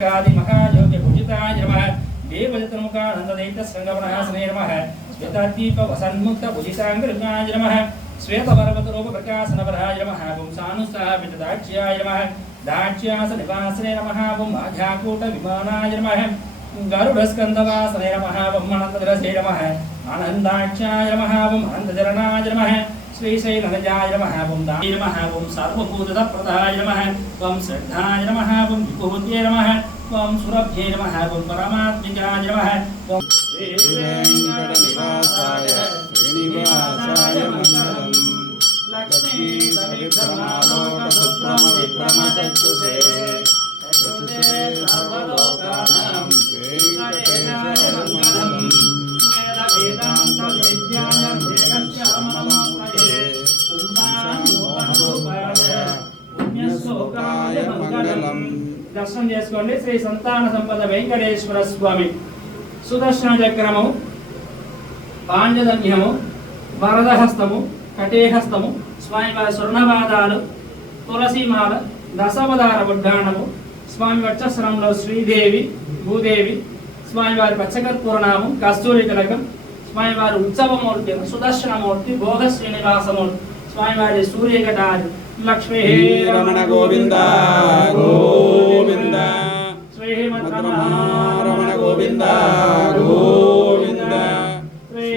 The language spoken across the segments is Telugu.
आदि महायोग्य भुजिताय नमः देवजतमुखानन्ददैत्यस्कन्दवनहासने नमः श्वेतादीप वसन्मुक्त भुजिताङ्गृगाय नमः श्वेतपर्वतरूपप्रकाशनवराय नमः पुंसानुस्थापितदाक्ष्याय नमः दाक्ष्यासनिवासने नमः आध्याकूटविमानाय नमः गरुडस्कन्दवासने नमः अनन्तधरसे नमः आनन्दाक्ष्याय नमः अनन्तचरणाय नमः श्रीशैलनिजाय नमः दाय नमः सर्वभूतप्रदाय नमः श्रद्धाय नमः विभूत्यै नमः सुरभ्ये नमः परमात्मिकाय नमः श्रीवेङ्कटनिवासाय श्रीनिवासाय मङ्गलम् लक्ष्मीसविक्रमालोकसुप्रमविक्रमचक्षुषे सर्वलोकानां वेङ्कटेशाय मङ्गलम् वेदवेदान्तवेद्याय वेदस्य रमणमूर्तये पुंसान्मोहनरूपाय पुण्यश्लोकाय मङ्गलम् दर्शन చేసుకోండి శ్రీ సంతాన సంపద వెంకటేశ్వర స్వామి సుదర్శన చక్రము పాంజజన్యము వరదహస్తము కటేహస్తము స్వామివారి స్వర్ణపాదాలు తులసీమాల దశావతార ఉద్దానము స్వామి వక్షస్థలంలో శ్రీదేవి భూదేవి స్వామివారి పచ్చకర్పూరనామం కస్తూరి తిలకం స్వామివారి ఉత్సవమూర్తి సుదర్శనమూర్తి భోగ శ్రీనివాసమూర్తి స్వామివారి సూర్యకటాది లక్ష్మీ రమణ గోవింద గోవింద శ్రీమద్రమణ గోవింద గోవింద శ్రీ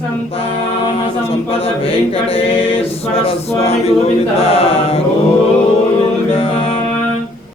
సంతాన సంపద వెంకటేశ్వర స్వామి గోవింద గోవింద